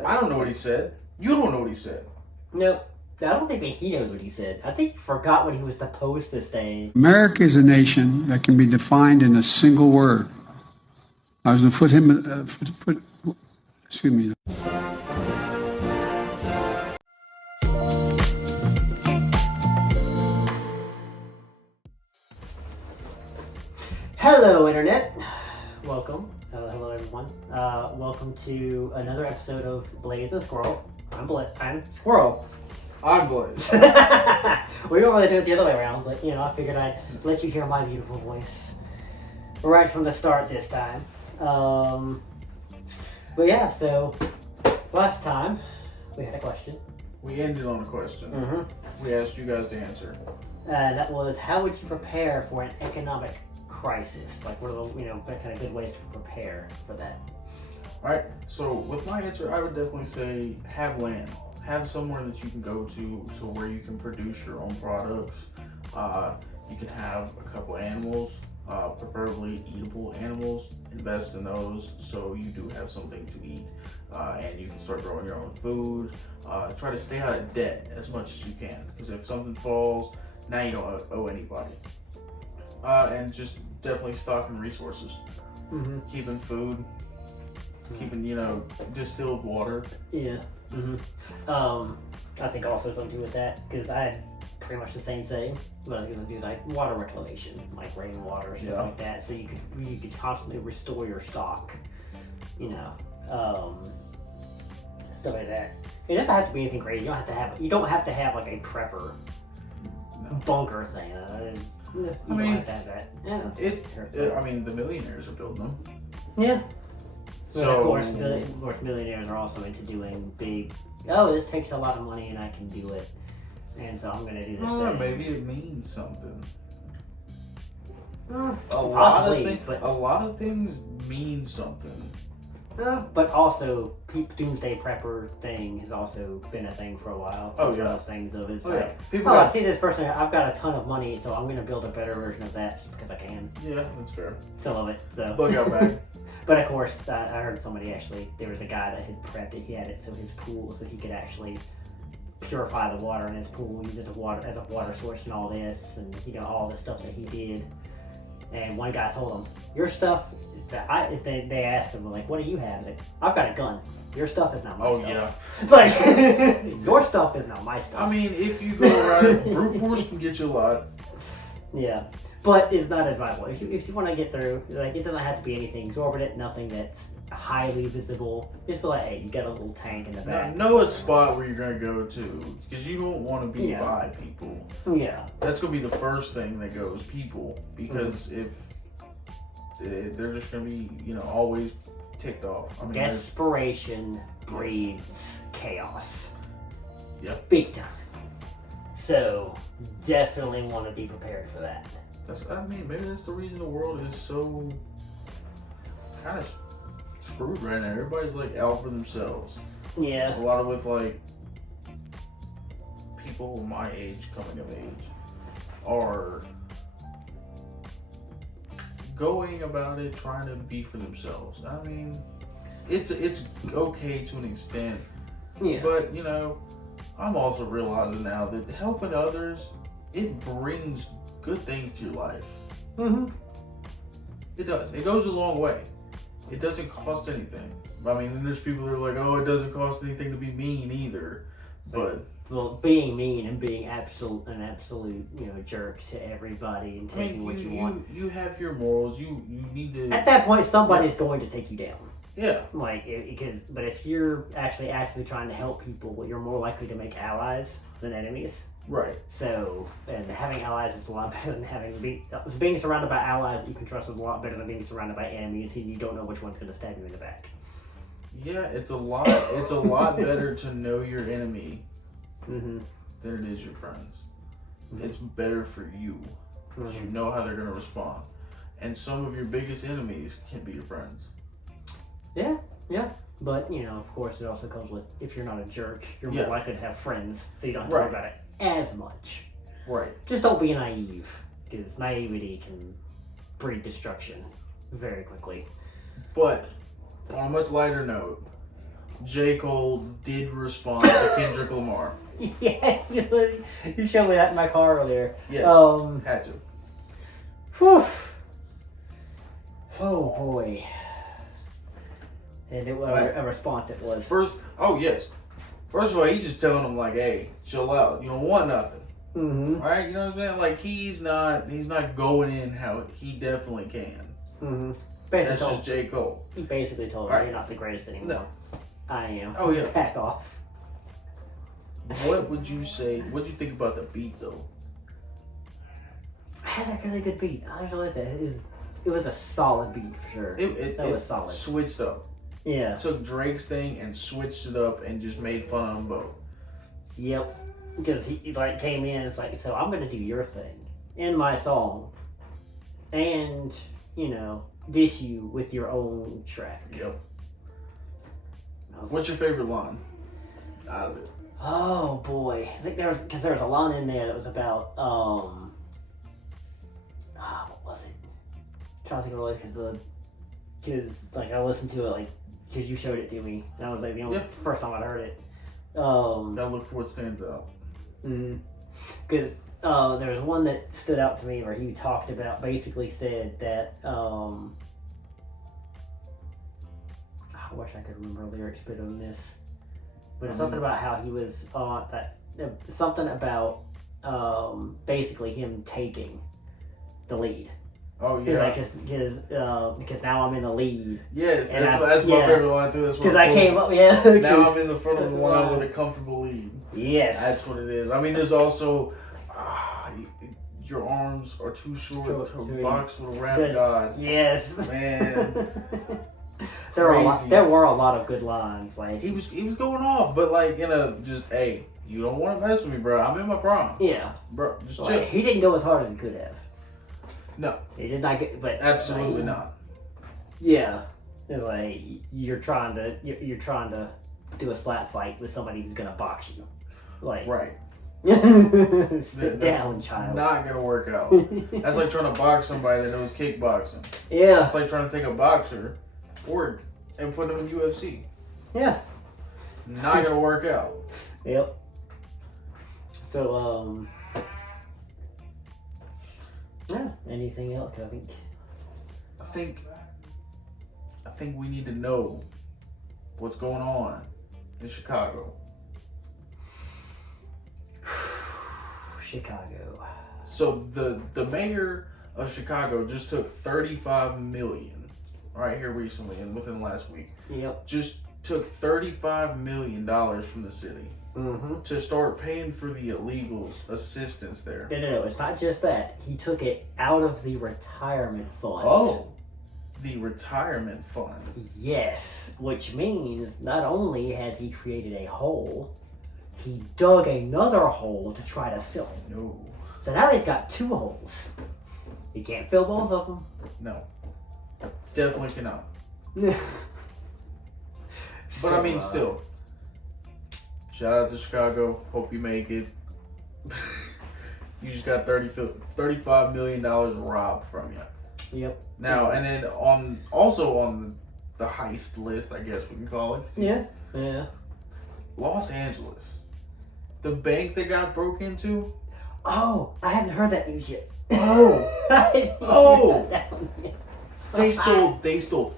I don't know what he said. You don't know what he said. Nope. I don't think that he knows what he said. I think he forgot what he was supposed to say. America is a nation that can be defined in a single word. I was going to put him, excuse me. Hello, Internet. Welcome. Hello, everyone. Welcome to another episode of Blaze and Squirrel. I'm Squirrel. I'm Blaze. We don't really do it the other way around, but I figured I'd let you hear my beautiful voice right from the start this time. But yeah, so last time we had a question. We ended on a question. Mm-hmm. We asked you guys to answer. That was, how would you prepare for an economic crisis? Like, what are the kind of good ways to prepare for that? All right. So with my answer, I would definitely say have land. Have somewhere that you can go to, so where you can produce your own products. You can have a couple animals, preferably eatable animals. Invest in those so you do have something to eat, and you can start growing your own food. Try to stay out of debt as much as you can, because if something falls, now you don't owe anybody. And just definitely stocking resources, keeping food, keeping distilled water. Yeah. I think also something to do with that, because I had pretty much the same thing, but I think it would be like water reclamation, like rainwater, stuff like that, so you could constantly restore your stock, stuff like that. It doesn't have to be anything crazy. You don't have to have like a prepper bunker thing. You don't have to have that. Yeah. The millionaires are building them. Yeah. So of course, millionaires are also into doing big. Oh, this takes a lot of money, and I can do it, and so I'm gonna do this thing. Maybe it means something. A lot of things mean something. But also, doomsday prepper thing has also been a thing for a while. So those things of it's I see this person. I've got a ton of money, so I'm gonna build a better version of that just because I can. Yeah, that's fair. Some of it. So. Bug out bag. But of course, I heard somebody there was a guy that had prepped it. He had it so his pool, so he could actually purify the water in his pool, use it as a water source and all this, and all the stuff that he did. And one guy told him, "Your stuff." They asked him, like, "What do you have?" He's like, "I've got a gun. Your stuff is not my stuff." Yeah. Like, your stuff is not my stuff. I mean, if you go around, brute force can get you a lot. Yeah. But it's not advisable. If you want to get through, like, it doesn't have to be anything exorbitant, nothing that's highly visible. Just be like, hey, you got a little tank in the back. Know a spot where you're going to go to, because you don't want to be by people. Yeah. That's going to be the first thing that goes, people. Because if they're just going to be, always ticked off. Desperation breeds chaos. Yeah. Big time. So, definitely want to be prepared for that. Maybe that's the reason the world is so kind of screwed right now. Everybody's like out for themselves. Yeah. A lot of with like people my age, coming of age, are going about it trying to be for themselves. I mean, it's okay to an extent. Yeah. But I'm also realizing now that helping others, it brings good things to your life. It does. It goes a long way. It doesn't cost anything. I mean, and there's people that are like, "Oh, it doesn't cost anything to be mean either." Being mean and being an absolute jerk to everybody and taking what you want. You have your morals. You need to. At that point, somebody's going to take you down. Yeah. But if you're actually trying to help people, you're more likely to make allies than enemies. Right. So, and having allies is a lot better than being surrounded by allies that you can trust is a lot better than being surrounded by enemies who you don't know which one's going to stab you in the back. Yeah, it's a lot better to know your enemy than it is your friends. It's better for you because you know how they're going to respond. And some of your biggest enemies can be your friends. Yeah. But, of course, it also comes with, if you're not a jerk, you're more likely to have friends, so you don't have to worry about it as much. Right. Just don't be naive, because naivety can breed destruction very quickly. But, on a much lighter note, J. Cole did respond to Kendrick Lamar. Yes, you showed me that in my car earlier. Yes, had to. Whew. Oh boy. And it was a response. It was First of all, he's just telling him like, "Hey, chill out. You don't want nothing." Mm-hmm. Right? You know what I'm saying? Like he's not going in how he definitely can. Mm-hmm. That's just J. Cole. He basically told him, "You're not the greatest anymore." No. I am. Oh yeah. Back off. What would you say? What'd you think about the beat though? I had a really good beat. I really like that. It was a solid beat for sure. It was solid. Switched up. Yeah. Took Drake's thing and switched it up and just made fun of them both. Yep. Because he like came in, it's like, so I'm gonna do your thing in my song, and dish you with your own track. Yep. What's your favorite line out of it? Oh boy, I think there was a line in there that was about what was it? I'm trying to think of what it was because like I listened to it because you showed it to me, and that was like the first time I heard it. Gotta look for what stands out. Because there was one that stood out to me where he basically said that I wish I could remember lyrics better than this, but it's something about how he was on something about basically him taking the lead. Oh yeah. Because now I'm in the lead. Yes, that's my favorite line too. Because I came up, Now I'm in the front of the line with a comfortable lead. Yes, that's what it is. I mean, there's also your arms are too short to box with a rap god. Yes, man. There were a lot of good lines. Like he was going off, but like hey, you don't want to mess with me, bro. I'm in my prime. Yeah, bro, just chill. Like, he didn't go as hard as he could have. No, he did not get. But absolutely not. Yeah, it's like you're trying to do a slap fight with somebody who's gonna box you. Like right. Sit down, child. It's not gonna work out. That's like trying to box somebody that knows kickboxing. Yeah. That's like trying to take a boxer and put him in UFC. Yeah. Not gonna work out. Yep. So yeah. Anything else? I think we need to know what's going on in Chicago. Chicago. So the mayor of Chicago just took $35 million right here recently and within the last week. Yep. Just took $35 million from the city to start paying for the illegals' assistance there. No. It's not just that. He took it out of the retirement fund. Oh. The retirement fund. Yes. Which means not only has he created a hole, he dug another hole to try to fill it. No. So now he's got two holes. He can't fill both of them. No. Definitely cannot. But I mean, still. Shout out to Chicago. Hope you make it. You just got $35 million robbed from you. Yep. Now, and then on the heist list, I guess we can call it. Yeah. Los Angeles. The bank that got broke into. Oh, I haven't heard that news yet. Oh. They stole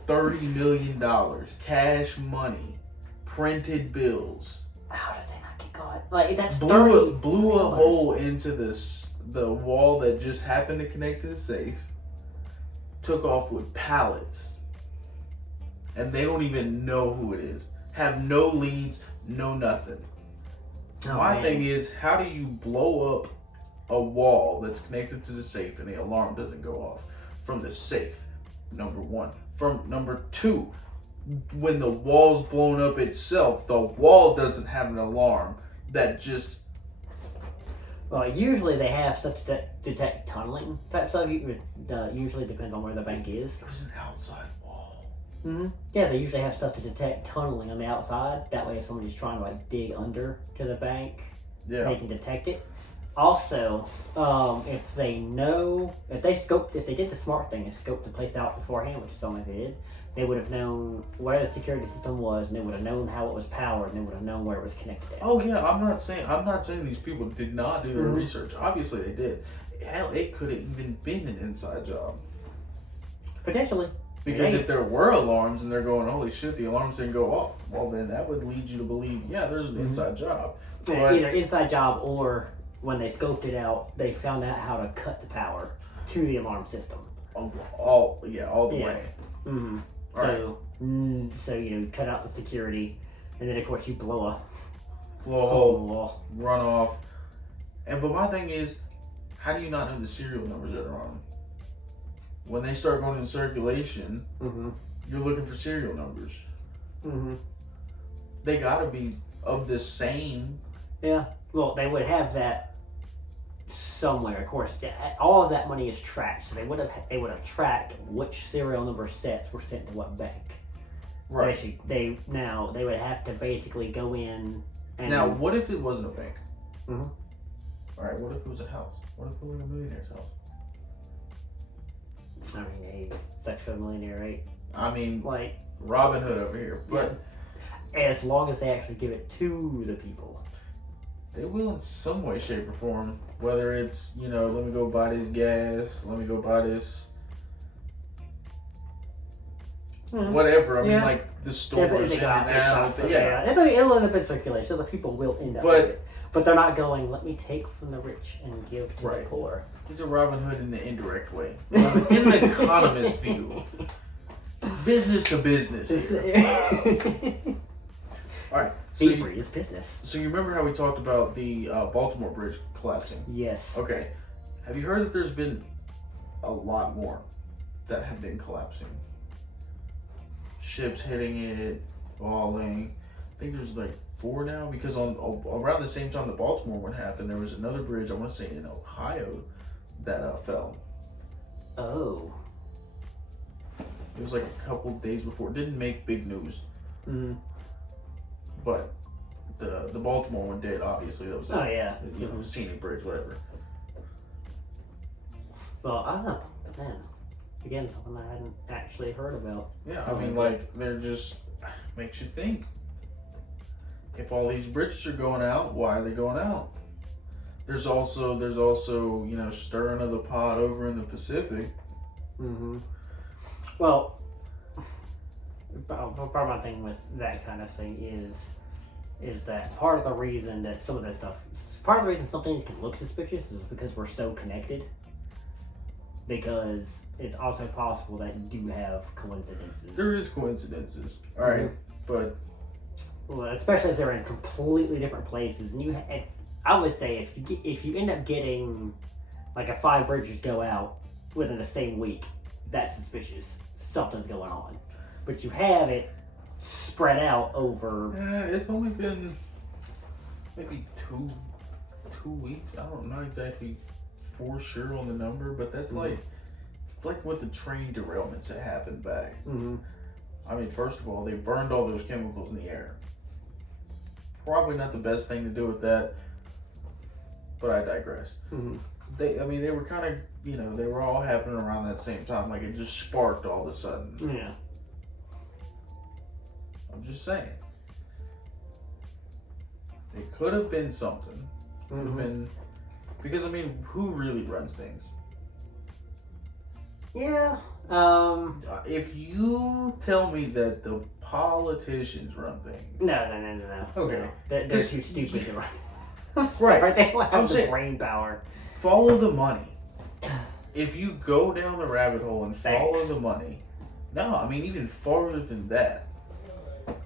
$30 million, cash money, printed bills. How did they not get caught? Like that's blew a hole into the wall that just happened to connect to the safe. Took off with pallets, and they don't even know who it is. Have no leads, no nothing. My thing is, how do you blow up a wall that's connected to the safe and the alarm doesn't go off from the safe? Number one. From number two, when the wall's blown up itself, the wall doesn't have an alarm that just. Well, usually they have stuff to detect tunneling type stuff. Usually depends on where the bank is. It was an outside wall. Yeah, they usually have stuff to detect tunneling on the outside. That way, if somebody's trying to dig under to the bank, they can detect it. Also, if they did the smart thing and scoped the place out beforehand, which is something they did, they would have known where the security system was, and they would have known how it was powered, and they would have known where it was connected at. Oh yeah, I'm not saying these people did not do their research. Obviously they did. Hell, it could have even been an inside job. Potentially. Because if there were alarms and they're going, holy shit, the alarms didn't go off, well then that would lead you to believe, yeah, there's an inside job. But either inside job, or when they scoped it out, they found out how to cut the power to the alarm system. all the way. Mm-hmm. So cut out the security, and then of course you blow a hole, run off. But my thing is, how do you not know the serial numbers that are on them? When they start going in circulation, you're looking for serial numbers. They gotta be of the same. Yeah. Well, they would have that somewhere. Of course, all of that money is tracked, so they would have tracked which serial number sets were sent to what bank. Right. They would have to basically go in. And now, what if it wasn't a bank? All right. What if it was a house? What if it was a millionaire's house? I mean, a sexual millionaire, right? I mean, like Robin Hood over here, but as long as they actually give it to the people, they will in some way, shape, or form. Whether it's let me go buy this gas, let me go buy this, whatever. I mean, like the stores and it now. It'll end up in circulation, so the people will end up with it. But they're not going, let me take from the rich and give to the poor. He's a Robin Hood in the indirect way. In the economist view. Business to business here. Alright. Thievery is business. So you remember how we talked about the Baltimore Bridge collapsing? Yes. Okay. Have you heard that there's been a lot more that have been collapsing? Ships hitting it, falling. I think there's like 4 now, because around the same time the Baltimore one happened, there was another bridge, I want to say in Ohio, that fell. Oh. It was like a couple days before. It didn't make big news. But the Baltimore one did, obviously. That was scenic bridge, whatever. Well, I don't know. Man. Again, something I hadn't actually heard about. Yeah, I mean, like, they're just makes you think. If all these bridges are going out, why are they going out? There's also stirring of the pot over in the Pacific. Well, part of my thing with that kind of thing is that part of the reason that some things can look suspicious is because we're so connected. Because it's also possible that you do have coincidences. There is coincidences, all right, but well, especially if they're in completely different places, and I would say if you end up getting like 5 bridges go out within the same week, that's suspicious. Something's going on, but you have it spread out over. It's only been maybe two weeks. I'm not exactly for sure on the number, but that's it's like with the train derailments that happened back. I mean, first of all, they burned all those chemicals in the air. Probably not the best thing to do with that, but I digress. They were kind of, they were all happening around that same time. Like, it just sparked all of a sudden. Yeah. I'm just saying. It could have been something. Could have been, because, I mean, who really runs things? Yeah. If you tell me that the politicians run things. No. Okay. No. They're too stupid to run. Right. They don't have the brain power. Follow the money. If you go down the rabbit hole and follow the money. No, I mean, even farther than that.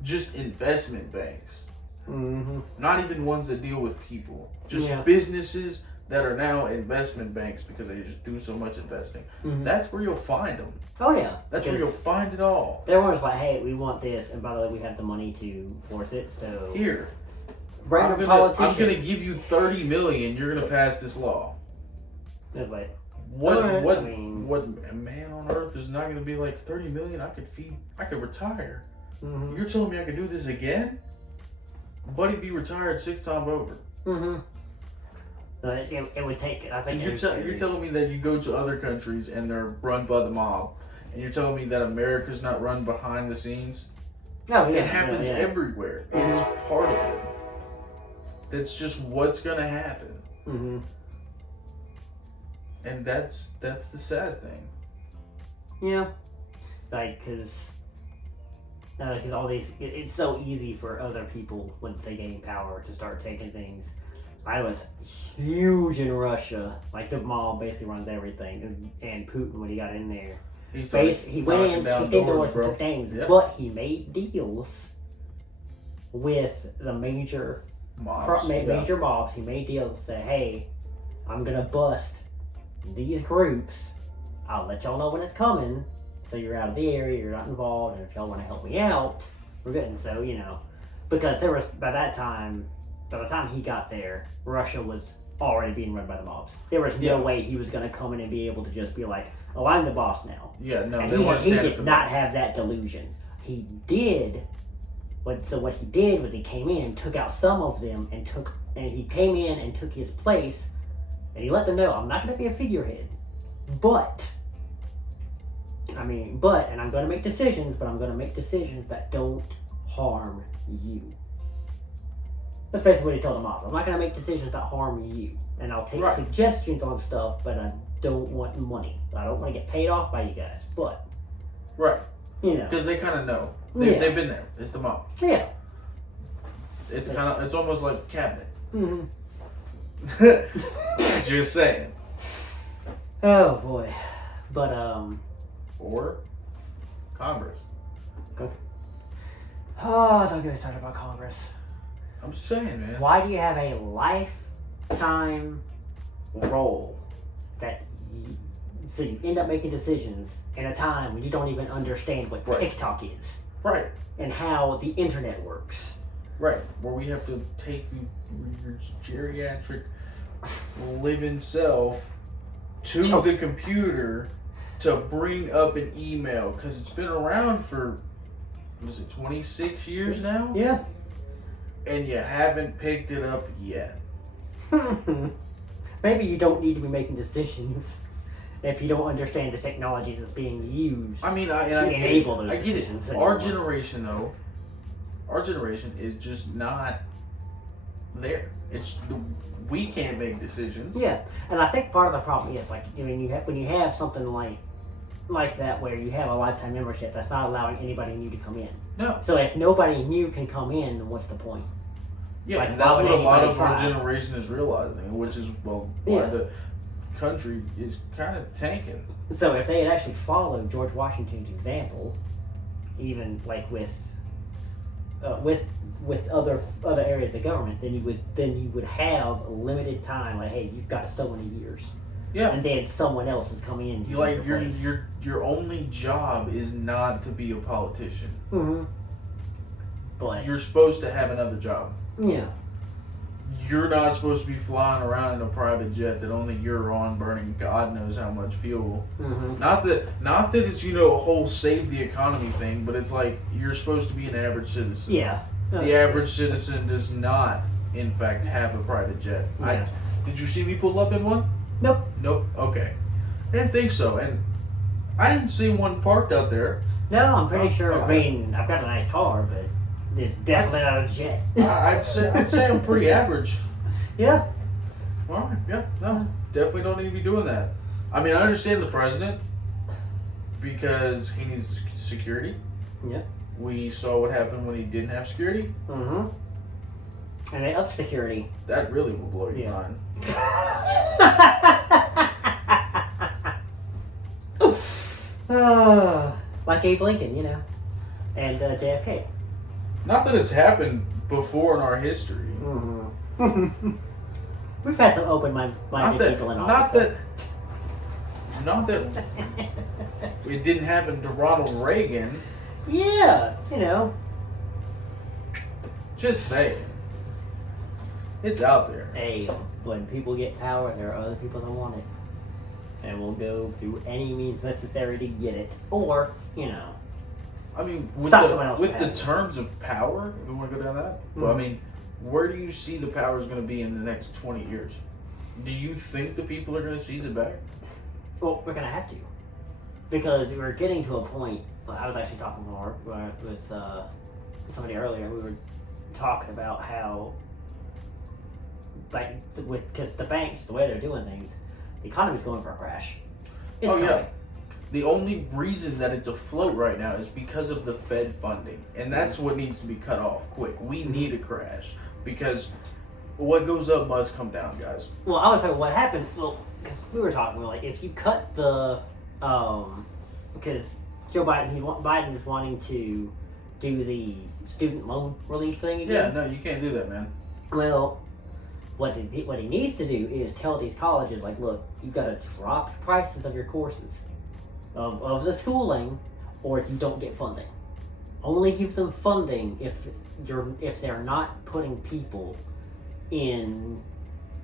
Just investment banks. Not even ones that deal with people. Just businesses that are now investment banks because they just do so much investing. That's where you'll find them. Oh yeah. That's where you'll find it all. They're always like, hey, we want this, and by the way, we have the money to force it, so... Here. I'm gonna give you $30 million, you're gonna pass this law. It's like... What man on earth is not gonna be like, 30 million, I could retire. You're telling me I could do this again? Buddy be retired 6 times over. It would take, I think... And you're telling me that you go to other countries and they're run by the mob, And you're telling me that America's not run behind the scenes? No, yeah, It happens yeah. everywhere. It's part of it. That's just what's gonna happen. Mm-hmm. And that's the sad thing. Yeah, like because all these, it's so easy for other people once they gain power to start taking things. I was huge in Russia. Like the mob basically runs everything, and Putin when he got in there, he went in, kicked in doors, and took things. Yep. But he made deals with the major mobs. Major mobs. He made deals to say, "Hey, I'm gonna bust these groups. I'll let y'all know when it's coming, so you're out of the area, you're not involved, and if y'all want to help me out, we're good." And so, because there was, by the time he got there, Russia was already being run by the mobs. There was no way he was going to come in and be able to just be like, "Oh, I'm the boss now." Yeah, no, and they weren't he standing did for not that. have that delusion. He did. What he did was he came in, took out some of them, and he came in and took his place, and he let them know, "I'm not going to be a figurehead, and I'm going to make decisions, but I'm going to make decisions that don't harm you." That's basically what he told them off. "I'm not going to make decisions that harm you, and I'll take suggestions on stuff, but I don't want money. I don't want to get paid off by you guys, but..." Right. Because they kind of know. They've been there. It's the mob. Yeah. It's it's almost like cabinet. Mm-hmm. Just saying. Oh, boy. But, Or Congress. Oh, don't get me started about Congress. I'm saying, man. Why do you have a lifetime role so you end up making decisions in a time when you don't even understand what TikTok is? Right. And how the internet works. Right. Where we have to take your geriatric living self to the computer to bring up an email, because it's been around for, was it 26 years now? Yeah. And you haven't picked it up yet. Maybe you don't need to be making decisions if you don't understand the technology that's being used to enable those decisions. Our generation, though, is just not there. We can't make decisions. Yeah, and I think part of the problem is when you have something like that where you have a lifetime membership, that's not allowing anybody new to come in. No. So if nobody new can come in, what's the point? Yeah, and that's what a lot of our generation is realizing, which is why the country is kind of tanking. So if they had actually followed George Washington's example, even with other areas of government, then you would have a limited time. Like, hey, you've got so many years. Yeah. And then someone else is coming in. Your only job is not to be a politician. Mm-hmm. But you're supposed to have another job. Yeah. You're not supposed to be flying around in a private jet that only you're on, burning God knows how much fuel. Mm-hmm. Not that it's a whole save the economy thing, but it's like you're supposed to be an average citizen. Yeah. The average citizen does not, in fact, have a private jet. Yeah. Did you see me pull up in one? Nope. Okay. I didn't think so, and I didn't see one parked out there. No, I'm pretty sure. Okay. I mean, I've got a nice car, but it's definitely not a jet. I'd say I'm pretty average. Yeah. All right. Yeah. No. Definitely don't need to be doing that. I mean, I understand the president because he needs security. Yeah. We saw what happened when he didn't have security. Mm-hmm. And they upped security. That really will blow your mind. Like Abe Lincoln, and JFK. Not that it's happened before in our history. Mm-hmm. We've had some open-minded people in office. Not that it didn't happen to Ronald Reagan. Yeah, Just saying. It's out there. Hey, when people get power, there are other people that want it. And will go through any means necessary to get it. Or, I mean, with the terms of power, if we want to go down that, Mm-hmm. but I mean, where do you see the power is going to be in the next 20 years? Do you think the people are going to seize it back? Well, we're going to have to. because we were getting to a point. I was actually talking more with somebody earlier. We were talking about how, because the banks, the way they're doing things, the economy's going for a crash. It's coming. Yeah. The only reason that it's afloat right now is because of the Fed funding, and that's what needs to be cut off quick. We need a crash because what goes up must come down, guys. Well, I was saying what happened. Well, because we were talking, if you cut the, because Joe Biden, Biden is wanting to do the student loan relief thing again. Yeah, no, you can't do that, man. Well, what he needs to do is tell these colleges, like, look, you got to drop the prices of your courses, of the schooling, or you don't get funding. Only give them funding if they're not putting people in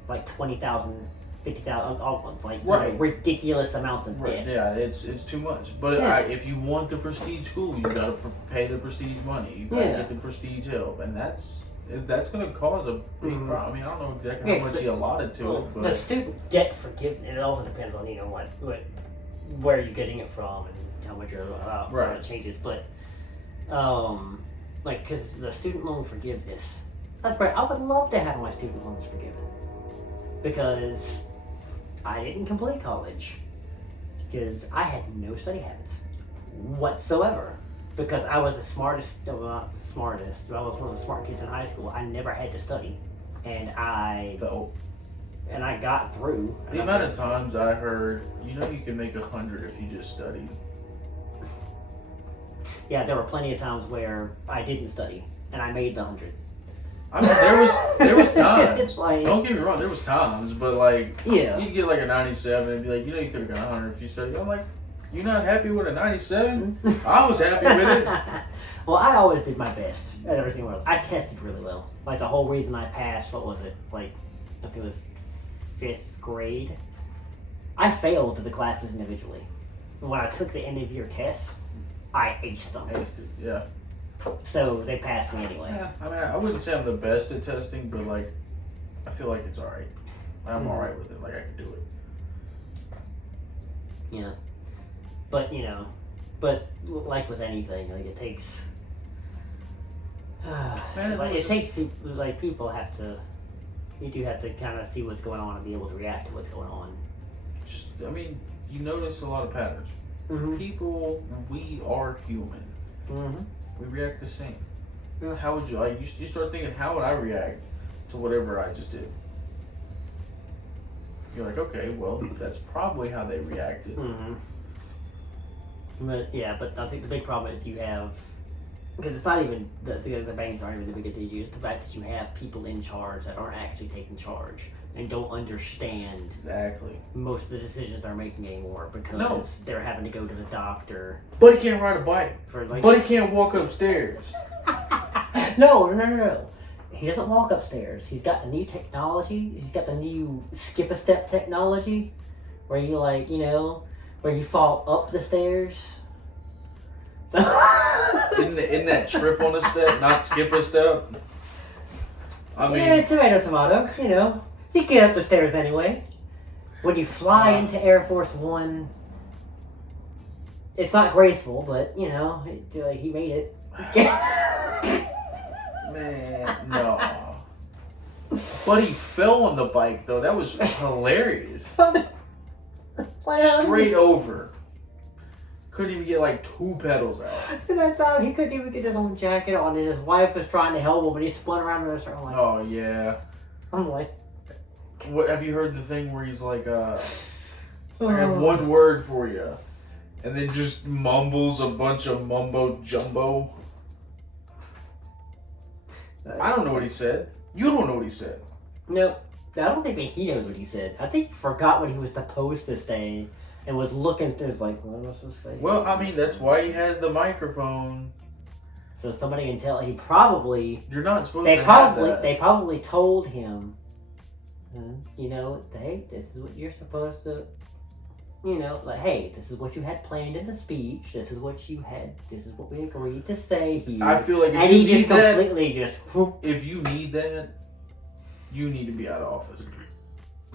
like 20,000, 50,000, like right. Ridiculous amounts of right. debt. Yeah, it's too much. But if you want the prestige school, you got to pay the prestige money. You got to get the prestige help, and that's going to cause a big problem. I mean, I don't know exactly how much he allotted to it, but the student debt forgiveness, it also depends on where you're getting it from and how much your right. changes. But because the student loan forgiveness, that's great. I would love to have my student loans forgiven because I didn't complete college because I had no study habits whatsoever. Because I was the smartest, well, not the smartest, but I was one of the smart kids in high school. I never had to study, and I got through. The amount of times I heard, you can make 100 if you just studied. Yeah, there were plenty of times where I didn't study, and I made the 100. I mean, there was times. It's like, don't get me wrong, there was times, but you'd get like a 97 and be like, you could have got 100 if you studied. I'm like, you're not happy with a 97? I was happy with it. Well, I always did my best at every single one. I tested really well. Like, the whole reason I passed, what was it? Like, I think it was 5th grade. I failed the classes individually. When I took the end of year tests, I aced them. Aced it, yeah. So they passed me anyway. Yeah, I mean, I wouldn't say I'm the best at testing, but I feel like it's alright. I'm alright with it. Like, I can do it. Yeah. But, like with anything, it takes... it takes people, people have to... You do have to kind of see what's going on and be able to react to what's going on. You notice a lot of patterns. Mm-hmm. People, we are human. Mm-hmm. We react the same. Yeah. How would you, you start thinking, how would I react to whatever I just did? You're like, okay, well, that's probably how they reacted. Mm-hmm. But I think the big problem is you have, because it's not even, the banks aren't even the biggest issue, it's the fact that you have people in charge that aren't actually taking charge and don't understand exactly most of the decisions they're making anymore because they're having to go to the doctor. Buddy can't ride a bike. Buddy can't walk upstairs. No. He doesn't walk upstairs. He's got the new technology. He's got the new skip-a-step technology where you where you fall up the stairs. So in that trip on a step, not skip a step. I mean, yeah, tomato. You get up the stairs anyway. When you fly into Air Force One, it's not graceful, but he made it. Man, no. But he fell on the bike though. That was hilarious. Straight over. Couldn't even get 2 pedals out. And that's how he couldn't even get his own jacket on, and his wife was trying to help him, and he spun around and I'm like, oh yeah. I'm like, what, have you heard the thing where he's like, I have one word for you, and then just mumbles a bunch of mumbo jumbo? I don't know what he said. You don't know what he said. No, I don't think that he knows what he said. I think he forgot what he was supposed to say and was looking through. It's like, what am I supposed to say? Well, I mean, that's why he has the microphone. So somebody can tell. He probably. You're not supposed to have that. They probably told him. Hey, this is what you're supposed to. Hey, this is what you had planned in the speech. This is what we agreed to say here. I feel like if you need that, if you need that, you need to be out of office.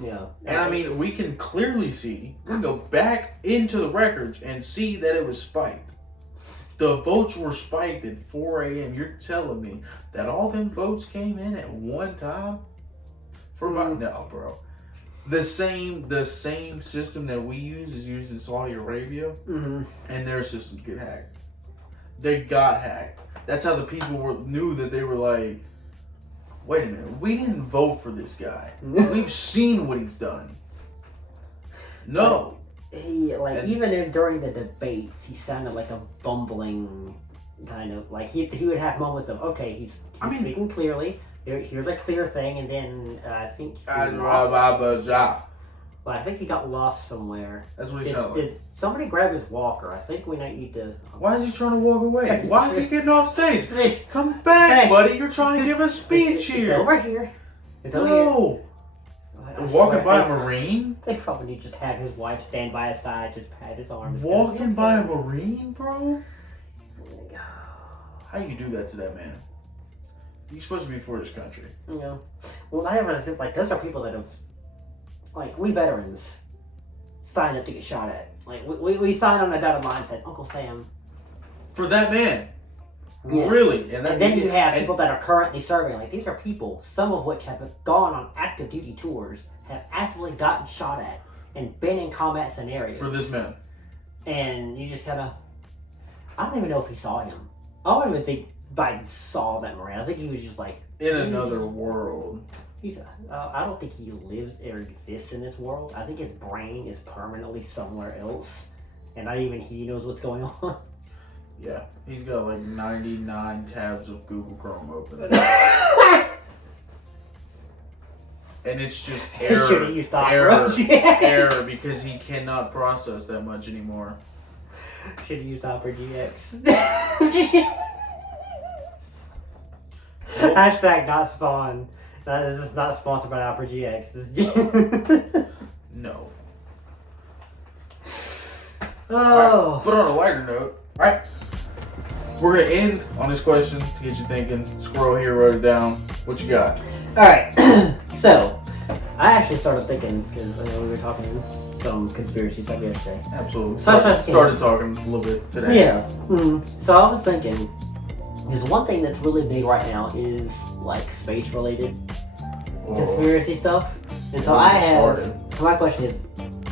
Yeah. And I mean, we can clearly see, we can go back into the records and see that it was spiked. The votes were spiked at 4 a.m. You're telling me that all them votes came in at one time? No, bro. The same system that we use is used in Saudi Arabia, and their systems get hacked. They got hacked. That's how the people knew that they were like, wait a minute, we didn't vote for this guy. We've seen what he's done. No. Even during the debates, he sounded like a bumbling kind of like he would have moments of he's speaking clearly. Here's a clear thing, and then I think I think he got lost somewhere. That's what he sounded like. Did somebody grab his walker? I think we might need to. Why is he trying to walk away? Why is he getting off stage? Come back, buddy. You're trying to give a speech here. It's over here. It's over here. Walking by a Marine? They probably need to just have his wife stand by his side, just pat his arm. Walking by a Marine, bro? How you do that to that man? You're supposed to be for this country. Yeah. Well, I never think those are people that have, we veterans signed up to get shot at. We signed on a dotted line and said, Uncle Sam. For that man. Yes. Really? And then you have people that are currently serving. These are people, some of which have gone on active duty tours, have actively gotten shot at, and been in combat scenarios. For this man. And you just kind of... I don't even know if he saw him. I don't even think Biden saw that Marine. I think he was just in another world. I don't think he lives or exists in this world. I think his brain is permanently somewhere else. And not even he knows what's going on. Yeah, he's got 99 tabs of Google Chrome open. And it's just error because he cannot process that much anymore. Should have used Opera GX. Hashtag not spawn. This is not sponsored by Opera GX. No. Oh. Right, but on a lighter note, alright. We're going to end on this question to get you thinking. Squirrel here wrote it down. What you got? Alright. So, I actually started thinking, because I know we were talking some conspiracy stuff yesterday. Absolutely. So started talking a little bit today. Yeah. So I was thinking, there's one thing that's really big right now is space related conspiracy stuff. And so so my question is,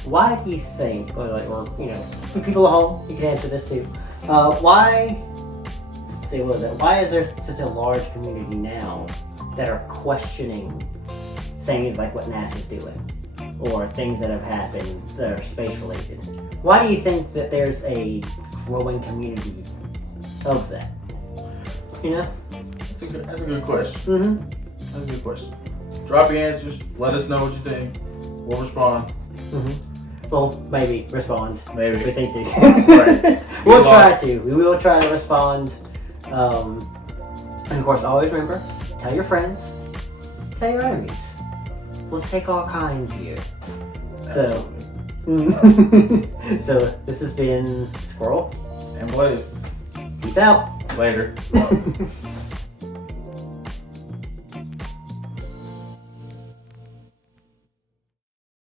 why do you think, or people at home, you can answer this too, why is there such a large community now that are questioning things like what NASA's doing or things that have happened that are space related? Why do you think that there's a growing community of that? That's a good question. That's a good question. Drop your answers. Let us know what you think. We'll respond. Well, maybe respond. Maybe. If we think to. Right. We'll try to. We will try to respond. And of course, always remember, tell your friends, tell your enemies. We'll take all kinds here. So, so this has been Squirrel and Blaze. Peace out. Later.